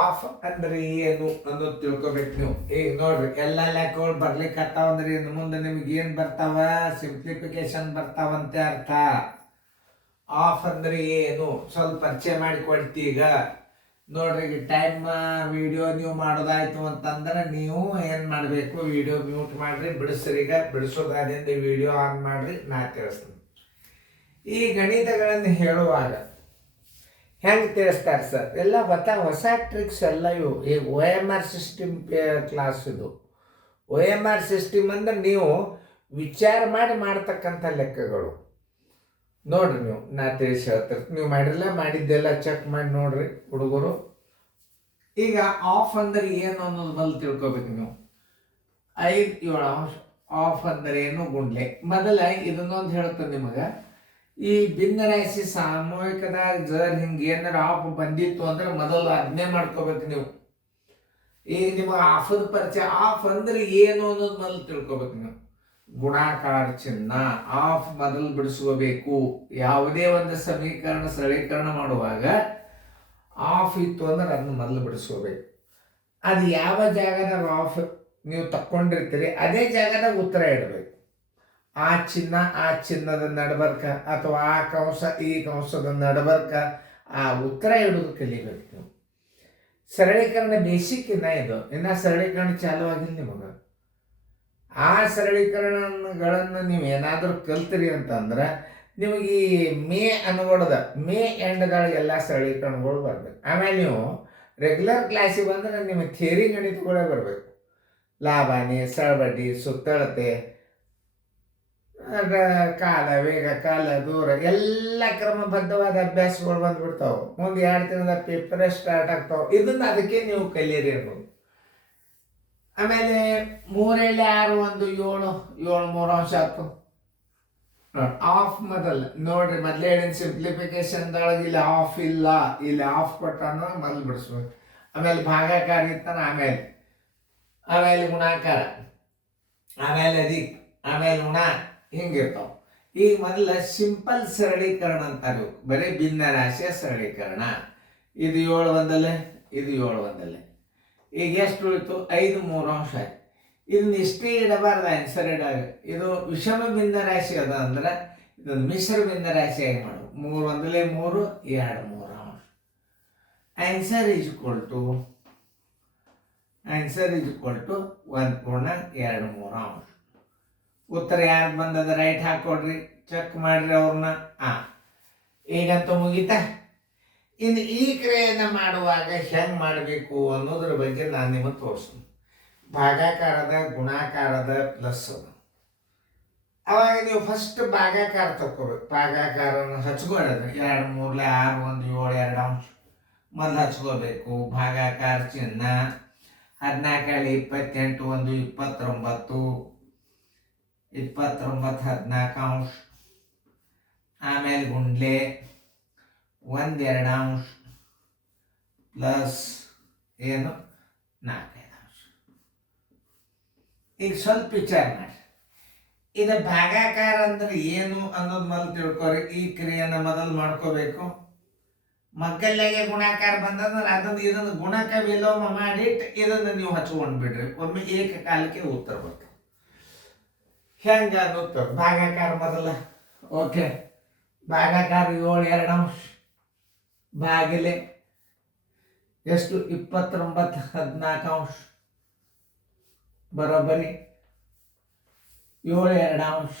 Of ಅಂದ್ರೆ ಏನು ಅನ್ನೋದು ತಿಳ್ಕೊಬೇಕು ನೀವು. ಈಗ ನೋಡ್ರಿ ಎಲ್ಲ ಲೆಕ್ಕಗಳು ಬರ್ಲಿಕ್ಕತ್ತಾವ ಅಂದ್ರೆ ಇನ್ನು ಮುಂದೆ ನಿಮ್ಗೆ ಏನು ಬರ್ತಾವ? ಸಿಂಪ್ಲಿಫಿಕೇಶನ್ ಬರ್ತಾವಂತೆ ಅರ್ಥ. ಆಫ್ ಅಂದ್ರೆ ಏನು ಸ್ವಲ್ಪ ಪರಿಚಯ ಮಾಡಿಕೊಡ್ತಿ. ಈಗ ನೋಡ್ರಿ, ಈಗ ಟೈಮ್ ವಿಡಿಯೋ ನೀವು ಮಾಡೋದಾಯ್ತು ಅಂತಂದ್ರೆ ನೀವು ಏನು ಮಾಡಬೇಕು? ವಿಡಿಯೋ ಮ್ಯೂಟ್ ಮಾಡ್ರಿ, ಬಿಡಿಸ್ರಿ. ಈಗ ಬಿಡಿಸೋದಾದಿಂದ ವಿಡಿಯೋ ಆನ್ ಮಾಡ್ರಿ, ನಾ ತಿಳಿಸ್ತೀನಿ. ಈ ಗಣಿತಗಳನ್ನು ಹೇಳುವಾಗ ಹೆಂಗೆ ತಿಳಿಸ್ತಾರೆ ಸರ್? ಎಲ್ಲ ಹೊಸ ಟ್ರಿಕ್ಸ್ ಎಲ್ಲ ಇವು. ಈ OMR ಸಿಸ್ಟಮ್ ಕ್ಲಾಸ್ ಇದು. OMR ಸಿಸ್ಟಮ್ ಅಂದ್ರೆ ನೀವು ವಿಚಾರ ಮಾಡಿ ಮಾಡ್ತಕ್ಕಂಥ ಲೆಕ್ಕಗಳು. ನೋಡ್ರಿ, ನಾ ತಿಳಿಸಿ ಹೇಳ್ತಾರೆ. ನೀವು ಮಾಡಿರಲ್ಲ, ಮಾಡಿದ್ದೆಲ್ಲ ಚೆಕ್ ಮಾಡಿ ನೋಡ್ರಿ ಹುಡುಗರು. ಈಗ ಆಫ್ ಅಂದ್ರೆ ಏನು ಅನ್ನೋದು ಬಲ್ ತಿಳ್ಕೊಬೇಕು ನೀವು. 5/7 ಆಫ್ ಅಂದ್ರೆ ಏನು ಗುಂಡ್ಲೆ. ಮೊದಲ ಇದನ್ನೊಂದು ಹೇಳ್ತೇನೆ ನಿಮಗೆ. ಈ ಭಿನ್ನರಾಶಿ ಸಾಮೂಹಿಕದಾಗ ಜರ್ ಹಿಂಗೆ ಏನಾರ ಆಫ್ ಬಂದಿತ್ತು ಅಂದ್ರೆ ಮೊದಲು ಅದನ್ನೇ ಮಾಡ್ಕೋಬೇಕು ನೀವು. ಈಗ ನಿಮಗೆ ಆಫದ ಪರಿಚಯ. ಆಫ್ ಅಂದ್ರೆ ಏನು ಅನ್ನೋದು ಮೊದಲು ತಿಳ್ಕೊಬೇಕು ನೀವು. ಗುಣಾಕಾರ ಚಿಹ್ನ ಆಫ್ ಮೊದಲು ಬಿಡಿಸ್ಕೋಬೇಕು. ಯಾವುದೇ ಒಂದು ಸಮೀಕರಣ ಸರಳೀಕರಣ ಮಾಡುವಾಗ ಆಫ್ ಇತ್ತು ಅಂದ್ರೆ ಅದನ್ನ ಮೊದಲು ಬಿಡಿಸ್ಕೋಬೇಕು. ಅದು ಯಾವ ಜಾಗದಾಗ ಆಫ್ ನೀವು ತಕ್ಕೊಂಡಿರ್ತೀರಿ ಅದೇ ಜಾಗದಾಗ ಉತ್ತರ ಇಡಬೇಕು. ಆ ಚಿಹ್ನ ಆ ಚಿಹ್ನದ ನಡಬರ್ಕ ಅಥವಾ ಆ ಕಂಸ ಈ ಕಂಸದ ನಡಬರ್ಕ ಆ ಉತ್ತರ ಇಡೋದು ಕಲಿಬೇಕು ನೀವು. ಸರಳೀಕರಣ ಬೇಸಿಕ್ ಇದು. ಇನ್ನು ಸರಳೀಕರಣ ಚಾಲು ಆಗಿಲ್ಲ ನಿಮಗೆ. ಆ ಸರಳೀಕರಣಗಳನ್ನು ನೀವು ಏನಾದರೂ ಕಲ್ತಿರಿ ಅಂತಂದ್ರೆ ನಿಮಗೆ ಈ ಮೇ ಅನ್ಗೊಳ್ದ ಮೇ ಎಂಡ್ಗಳಿಗೆಲ್ಲ ಸರಳೀಕರಣಗಳು ಬರಬೇಕು. ಆಮೇಲೆ ನೀವು ರೆಗ್ಯುಲರ್ ಕ್ಲಾಸಿಗೆ ಬಂದ್ರೆ ನಿಮ್ಮ ಥಿಯರಿ ಗಣಿತಗಳೇ ಬರಬೇಕು. ಲಾಭಾನಿ, ಸರಬಡ್ಡಿ, ಸುತ್ತಳತೆ, ಕಾಲ, ವೇಗ, ಕಾಲ, ದೂರ ಎಲ್ಲ ಕ್ರಮಬದ್ಧವಾದ ಅಭ್ಯಾಸಗಳು ಬಂದ್ಬಿಡ್ತಾವೆ. ಮುಂದೆ 2 ತಿಂಗಳ ಪೇಪರೇ ಸ್ಟಾರ್ಟ್ ಆಗ್ತಾವೆ. ಇದನ್ನು ಅದಕ್ಕೆ ನೀವು ಕಲಿಯಿರಿ ಅನ್ನೋದು. ಆಮೇಲೆ 3 7 6 1 7 7 3 ಅಂಶ ಆಯ್ತು. ಆಫ್ ಮೊದಲು ನೋಡ್ರಿ, ಮೊದಲೇ ಹೇಳಿನ ಸಿಂಪ್ಲಿಫಿಕೇಶನ್ದೊಳಗೆ ಇಲ್ಲಿ ಆಫ್ ಇಲ್ಲ, ಇಲ್ಲಿ ಆಫ್ ಕೊಟ್ಟಾನ ಮೊದಲು ಬಿಡಿಸ್ಬೇಕು. ಆಮೇಲೆ ಭಾಗಾಕಾರ ಇತ್ತಾನ, ಆಮೇಲೆ ಗುಣಾಕಾರ, ಆಮೇಲೆ ಆಮೇಲೆ ಗುಣ, ಹಿಂಗಿರ್ತಾವ. ಈಗ ಮೊದಲ ಸಿಂಪಲ್ ಸರಳೀಕರಣ ಅಂತಾರೆ. ಬರೀ ಭಿನ್ನ ರಾಶಿಯ ಸರಳೀಕರಣ. ಇದು 7 ಒಂದಲ್ಲೇ, ಇದು 7 ಒಂದಲ್ಲೇ. ಈಗ ಎಷ್ಟು ಉಳಿತು? 5 3 ಅಂಶ ಆಯ್ತು. ಇದನ್ನ ಇಷ್ಟೇ ಇಡಬಾರ್ದು ಆನ್ಸರ್ ಇಡಾಗ. ಇದು ವಿಷಮ ಭಿನ್ನ ರಾಶಿ ಅದ ಅಂದ್ರೆ ಇದೊಂದು ಮಿಶ್ರ ಭಿನ್ನ ರಾಶಿಯಾಗಿ ಮಾಡು. 3 ಒಂದಲೇ 3 2 3 ಅಂಶ. ಆನ್ಸರ್ ಈಸ್ ಈಕ್ವಲ್ ಟು 1/2 ಅಂಶ. ಉತ್ತರ ಯಾರು ಬಂದದ ರೈಟ್ ಹಾಕೊಡ್ರಿ, ಚೆಕ್ ಮಾಡ್ರಿ ಅವ್ರನ್ನ. ಈಗಂತೂ ಮುಗೀತಾ? ಇನ್ನು ಈ ಕ್ರಿಯೆಯನ್ನು ಮಾಡುವಾಗ ಹೆಂಗೆ ಮಾಡಬೇಕು ಅನ್ನೋದ್ರ ಬಗ್ಗೆ ನಾನು ನಿಮಗೆ ತೋರಿಸ್ತೀನಿ. ಭಾಗಾಕಾರದ, ಗುಣಾಕಾರದ, ಪ್ಲಸ್ ಅದ. ಅವಾಗ ನೀವು ಫಸ್ಟ್ ಭಾಗಾಕಾರ ತಗೋಬೇಕು. ಭಾಗಾಕಾರನ ಹಚ್ಕೊಳ್ಳೋದು 2 3 6 1 7 2 ಅಂಶ ಮೊದಲು ಹಚ್ಕೋಬೇಕು. ಭಾಗಾಕಾರ ಚಿಹ್ನ 14 28 1 29 29 14 ಅಂಶ. ಆಮೇಲೆ ಗುಂಡ್ಲೆ 1 2 ಅಂಶ ಪ್ಲಸ್ ಏನು 4 5 ಅಂಶ. ಈಗ ಸ್ವಲ್ಪ ವಿಚಾರ ಮಾಡಿ. ಇದು ಭಾಗಾಕಾರ ಅಂದ್ರೆ ಏನು ಅನ್ನೋದು ಮೊದಲು ತಿಳ್ಕೊರಿ. ಈ ಕ್ರಿಯೆಯನ್ನು ಮೊದಲು ಮಾಡ್ಕೋಬೇಕು. ಮಗ್ಗಲ್ಲೆಗೆ ಗುಣಾಕಾರ ಬಂದಂದ್ರೆ ಅದನ್ನು ಇದನ್ನು ಗುಣಕ ವಿಲೋಮ ಮಾಡಿಟ್ಟು ಇದನ್ನು ನೀವು ಹಚ್ಕೊಂಡು ಬಿಡ್ರಿ. ಒಮ್ಮೆ ಏಕಕಾಲಕ್ಕೆ ಉತ್ತರ ಬರ್ತದೆ. ಹೆಂಗ ಅನ್ನೋದು ಭಾಗಾಕಾರ ಮೊದಲ. ಓಕೆ, ಭಾಗಾಕಾರ 7 2 ಅಂಶ ಭಾಗಿಲೆ ಎಷ್ಟು? 29 14 ಅಂಶ ಬರೋಬ್ಬರಿ 7 2 ಅಂಶ.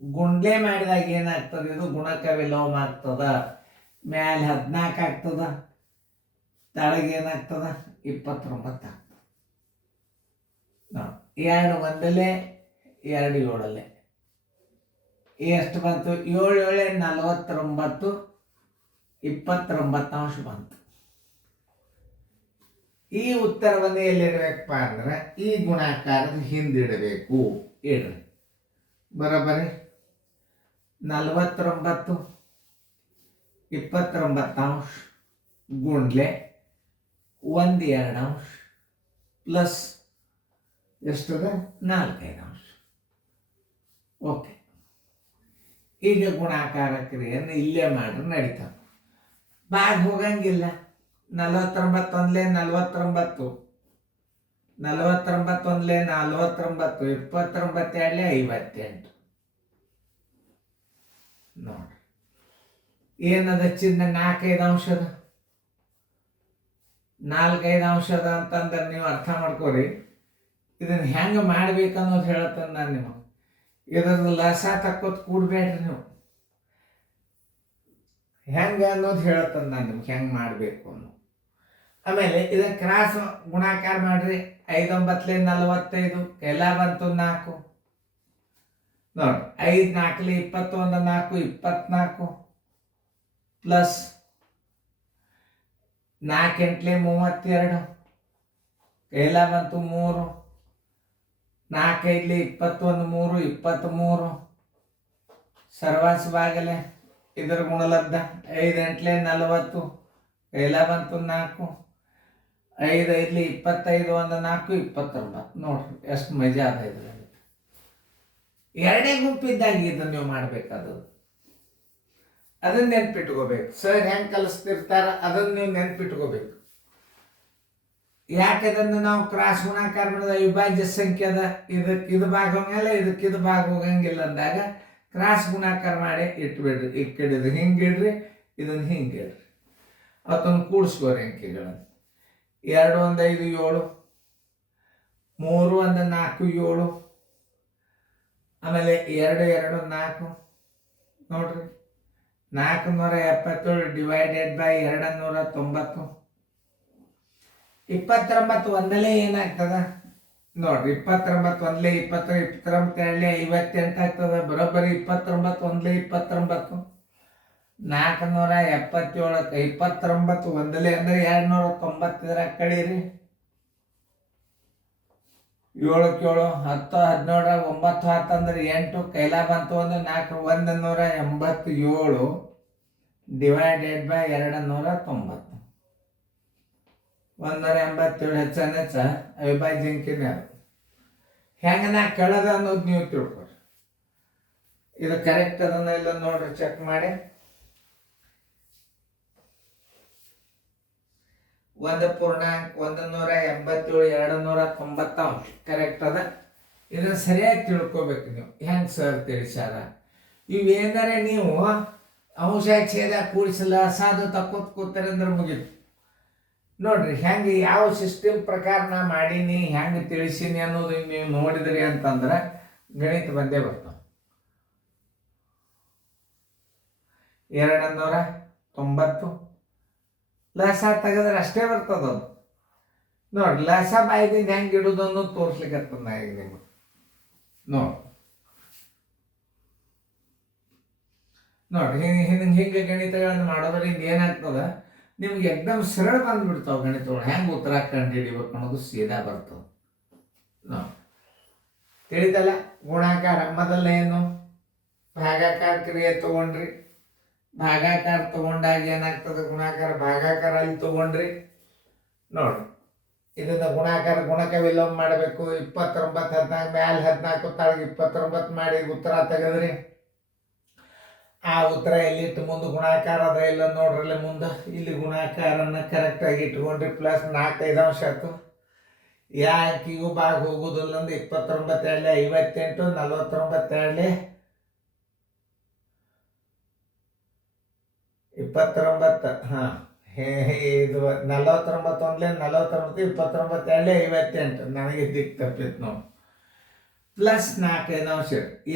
ಗುಂಡ್ಲೆ ಮಾಡಿದಾಗ ಏನಾಗ್ತದೆ? ಇದು ಗುಣಕ ವಿಲೋಮ ಆಗ್ತದ. ಮ್ಯಾಲೆ 14 ಆಗ್ತದ, ತಳಗೆ ಏನಾಗ್ತದ? 29 ಆಗ್ತದ. 2 ಒಂದಲೇ 2 7 ಎಷ್ಟು ಬಂತು? 7 7 49 29 ಅಂಶ ಬಂತು. ಈ ಉತ್ತರವನ್ನು ಎಲ್ಲಿಡಬೇಕಪ್ಪ ಅಂದ್ರೆ ಈ ಗುಣಾಕಾರದ ಹಿಂದಿಡಬೇಕು. ಇಡ್ರಿ ಬರೋಬ್ಬರಿ 49 29 ಅಂಶ ಗುಂಡ್ಲೆ 1 2 ಅಂಶ ಪ್ಲಸ್ ಎಷ್ಟದ? 4 5 ಅಂಶ. ಓಕೆ, ಈಗ ಗುಣಾಕಾರ ಕ್ರಿಯೆಯನ್ನು ಇಲ್ಲೇ ಮಾಡ್ರೆ ನಡೀತಾವೆ. ಬಾಗ್ ಹೋಗಂಗಿಲ್ಲ. 49 ಒಂದ್ಲೆ 49, 49 ಒಂದ್ಲೆ 49, 29 ಎರಡ್ಲೆ 58. ನೋಡ್ರಿ ಏನದ ಚಿಹ್ನೆ 4-5 ಅಂಶದ, 4-5 ಅಂಶದ ಅಂತಂದ್ರೆ ನೀವು ಅರ್ಥ ಮಾಡ್ಕೋರಿ. ಇದನ್ನ ಹೆಂಗೆ ಮಾಡ್ಬೇಕನ್ನೋದು ಹೇಳತ್ತಂದ ನಾನು ನಿಮಗೆ. ಇದ್ರದ್ದು ಲಸ ತಕ್ಕೋತ್ ಕೂಡ್ಬೇಡ್ರಿ ನೀವು. ಹೆಂಗೆ ಅನ್ನೋದು ಹೇಳತ್ತಂದ ನಾನು ನಿಮ್ಗೆ ಹೆಂಗೆ ಮಾಡಬೇಕು ಅನ್ನೋ. ಆಮೇಲೆ ಇದನ್ನ ಕ್ರಾಸ್ ಗುಣಾಕಾರ ಮಾಡ್ರಿ. 5-9 45, ಎಲ್ಲ ಬಂತು 4. ನೋಡಿ 5-4 21, 4 24, ಪ್ಲಸ್ 4-8 32, ಎಲ್ಲ ಬಂತು 3, 4-5 21, 3 23, ಸರ್ವಾಂಶ ಬಾಗಲೆ ಇದರ ಗುಣಲಬ್ಧ. 5-8 40, ಎಲ್ಲ ಬಂತು 4, 5-5 25, 1 4 29. ನೋಡ್ರಿ ಎಷ್ಟು ಮಜಾ ಅದ ಇದ್ರಲ್ಲಿ. ಎರಡೇ ಗುಂಪಿದ್ದಾಗ ಇದನ್ನು ನೀವು ಮಾಡ್ಬೇಕಾದ, ಅದನ್ನ ನೆನ್ಪಿಟ್ಕೋಬೇಕು. ಸರ್ ಹೆಂಗೆ ಕಲಿಸ್ತಿರ್ತಾರ ಅದನ್ನ ನೀವು ನೆನ್ಪಿಟ್ಕೋಬೇಕು. ಯಾಕೆ ಅದನ್ನು ನಾವು ಕ್ರಾಸ್ ಗುಣಾಕಾರ ಮಾಡಿದ ಅವಿಭಾಜ್ಯ ಸಂಖ್ಯೆ ಅದ, ಇದು ಭಾಗ ಹೋಗಂಗಿಲ್ಲ, ಇದು ಭಾಗ ಹೋಗಂಗಿಲ್ಲ ಅಂದಾಗ ಕ್ರಾಸ್ ಗುಣಾಕಾರ ಮಾಡಿ ಇಟ್ಬಿಡ್ರಿ. ಈ ಕಡೆ ಇದು ಹಿಂಗಿಡ್ರಿ, ಇದನ್ನ ಹಿಂಗಿಡ್ರಿ, ಅವತ್ತೊಂದು ಕೂಡಿಸ್ಕೋರಿ ಅಂಕಿಗಳನ್ನು. 2 1 5 7, 3 1 4 7, ಆಮೇಲೆ 2 2 4. ನೋಡ್ರಿ 477 ಡಿವೈಡೆಡ್ ಬೈ 290. 29 ಒಂದಲೇ ಏನಾಗ್ತದ ನೋಡ್ರಿ. 29 ಒಂದ್ಲೆ 20, 29 58 ಆಗ್ತದ. ಬರೋಬ್ಬರಿ 29 ಒಂದ್ಲೆ 29. 477 29 ಒಂದಲೇ ಅಂದ್ರೆ 290. ಇದ್ರಾಗ ಕಳೀರಿ. 7 7 10 17 9 10 ಅಂದ್ರೆ 8. ಕೈಲಾ ಬಂತು ಅಂದ್ರೆ 4 187 ಡಿವೈಡೆಡ್ ಬೈ 290. 187 ಹೆಚ್ಚ ಅವಿಭಾಜ್ಯ ಅಂಕಿನೇ ಅದು. ಹೆಂಗೆ ನಾ ಕಳೆದ ಅನ್ನೋದು ನೀವು ತಿಳ್ಕೊರಿ. ಇದು ಕರೆಕ್ಟ್ ಅದನ್ನ ಇಲ್ಲ ನೋಡ್ರಿ, ಚೆಕ್ ಮಾಡಿ. 1.187 290 ಕರೆಕ್ಟ್ ಅದ. ಇದನ್ನ ಸರಿಯಾಗಿ ತಿಳ್ಕೊಬೇಕು ನೀವು. ಹೆಂಗೆ ಸರ್ ತಿಳಿಸ್ಯಾರ ಇವೇಂದರೆ ನೀವು ಅಂಶ ಛೇದ ಕೂಡಿಸಲ ಸಾಧು ತಕ್ಕೋತ್ ಕೂತಾರೆ ಅಂದ್ರೆ ಮುಗಿತು. ನೋಡ್ರಿ ಹೆಂಗೆ ಯಾವ ಸಿಸ್ಟಮ್ ಪ್ರಕಾರ ನಾ ಮಾಡೀನಿ, ಹೆಂಗೆ ತಿಳಿಸೀನಿ ಅನ್ನೋದು ನೀವು ನೋಡಿದ್ರಿ ಅಂತಂದ್ರೆ ಗಣಿತ ಬಂದೇ ಬರ್ತಾವ. 290 ಲಸ ತೆಗೆದ್ರೆ ಅಷ್ಟೇ ಬರ್ತದ. ನೋಡ್ರಿ ಲಸ ಬಾಯ್ದಿಂದ ಹೆಂಗೆ ಇಡುದು ಅನ್ನೋದು ತೋರ್ಸ್ಲಿಕ್ಕತ್ತದ ನಾ ಈಗ ನಿಮ್ಗೆ. ನೋಡ್ರಿ ಹಿಂಗೆ ಗಣಿತಗಳನ್ನು ಮಾಡೋದ್ರಿಂದ ಏನಾಗ್ತದ, ನಿಮ್ಗೆ ಎಕ್ದಮ್ ಸರಳ ಬಂದ್ಬಿಡ್ತಾವ ಗಣಿತಗಳು. ಹೆಂಗೆ ಉತ್ತರ ಕಂಡು ಹಿಡಿಬೇಕು ಅನ್ನೋದು ಸೀದಾ ಬರ್ತದೆ. ತಿಳಿದಲ್ಲ. ಗುಣಾಕಾರ ಮೊದಲನೇನು ಭಾಗಾಕಾರ ಕ್ರಿಯೆ ತಗೊಂಡ್ರಿ. ಭಾಗಾಕಾರ ತಗೊಂಡಾಗ ಏನಾಗ್ತದೆ, ಗುಣಾಕಾರ ಭಾಗಾಕಾರ ಅಲ್ಲಿ ತಗೊಂಡ್ರಿ. ನೋಡ್ರಿ ಇದನ್ನ ಗುಣಾಕಾರ ಗುಣಕ ವಿಲೋಮ ಮಾಡಬೇಕು. 29 14 ಮ್ಯಾಲ 14 ತಾಳಗೆ 29 ಮಾಡಿ ಉತ್ತರ ತೆಗೆದ್ರಿ. ಆ ಉತ್ತರ ಎಲ್ಲಿಟ್ಟು ಮುಂದೆ ಗುಣಾಕಾರ ಅದ ಇಲ್ಲ ನೋಡ್ರಲ್ಲಿ ಮುಂದೆ. ಇಲ್ಲಿ ಗುಣಾಕಾರನ ಕರೆಕ್ಟಾಗಿ ಇಟ್ಕೊಂಡ್ರಿ. ಪ್ಲಸ್ 4 5 ಅಂಶ ಆಯ್ತು. ಯಾ ಅಂಕಿಗೂ ಭಾಗ ಹೋಗುದಿಲ್ಲ ಅಂದ್ರೆ 29 2 58 49 2 29. ಹಾಂ ಇದು 49 ಒಂದ್ಲೆ 49 29 2 58. ನನಗೆ ದಿಕ್ಕು ತಪ್ಪಿತ್ತು ನೋಡಿ. ಪ್ಲಸ್ 4 5 ಅಂಶ.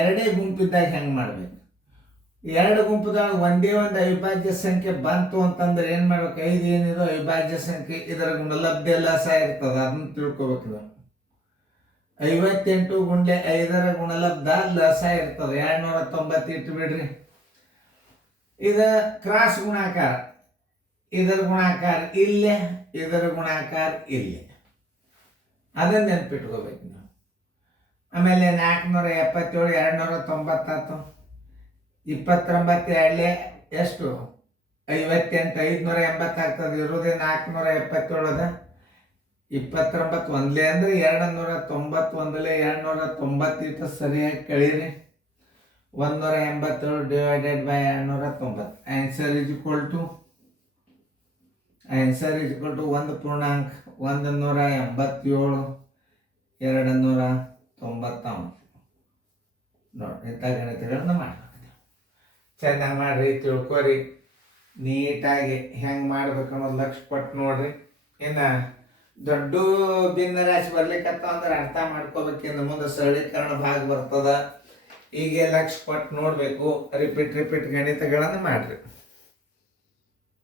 ಎರಡೇ ಗುಂಪಿದ್ದಾಗ ಹೆಂಗೆ ಮಾಡ್ಬೇಕು? ಎರಡು ಗುಂಪುದಾಗ ಒಂದೇ ಒಂದು ಅವಿಭಾಜ್ಯ ಸಂಖ್ಯೆ ಬಂತು ಅಂತಂದ್ರೆ ಏನು ಮಾಡ್ಬೇಕು? 5 ಏನಿದೆ ಅವಿಭಾಜ್ಯ ಸಂಖ್ಯೆ, ಇದರ ಗುಣಲಬ್ಧ ಲಸ ಇರ್ತದೆ, ಅದನ್ನ ತಿಳ್ಕೊಬೇಕು ನಾವು. 58 ಗುಂಡ್ಲೆ 5ರ ಗುಣಲಬ್ಧ ಲಸ ಇರ್ತದೆ 290 ಇಟ್ಟು ಬಿಡ್ರಿ. ಇದು ಕ್ರಾಸ್ ಗುಣಾಕಾರ. ಇದರ ಗುಣಾಕಾರ ಇಲ್ಲೇ, ಇದರ ಗುಣಾಕಾರ ಇಲ್ಲೇ, ಅದನ್ನ ನೆನ್ಪಿಟ್ಕೋಬೇಕು ನಾವು. ಆಮೇಲೆ 477 290 29 2 ಎಷ್ಟು 58 580 ಆಗ್ತದೆ. ಇರೋದೇ 477 ಅದ. 29 ಒಂದ್ಲೆ ಅಂದ್ರೆ 290 ಒಂದಲೇ 290 ಇಟ್ಟು ಸರಿಯಾಗಿ ಕಳೀರಿ. 187 divided by 290. Answer is equal to answer is equal to 1.187 299 ನೋಡ್ರಿ ಇಂಥ ಗಣಿತಗಳನ್ನ ಮಾಡ್ಬೇಕು. ಚೆನ್ನಾಗಿ ಮಾಡ್ರಿ, ತಿಳ್ಕೊರಿ, ನೀಟಾಗಿ ಹೆಂಗೆ ಮಾಡ್ಬೇಕು ಅನ್ನೋದು ಲಕ್ಷ ಪಟ್ಟು ನೋಡ್ರಿ. ಇನ್ನು ದೊಡ್ಡ ಭಿನ್ನ ರಾಶಿ ಬರ್ಲಿಕ್ಕತ್ತ ಅಂದ್ರೆ ಅರ್ಥ ಮಾಡ್ಕೋಬೇಕು. ಇನ್ನು ಮುಂದೆ ಸರಳೀಕರಣ ಭಾಗ ಬರ್ತದ. ಹೀಗೆ ಲಕ್ಷ ಪಟ್ಟು ನೋಡಬೇಕು. ರಿಪೀಟ್ ಗಣಿತಗಳನ್ನು ಮಾಡ್ರಿ.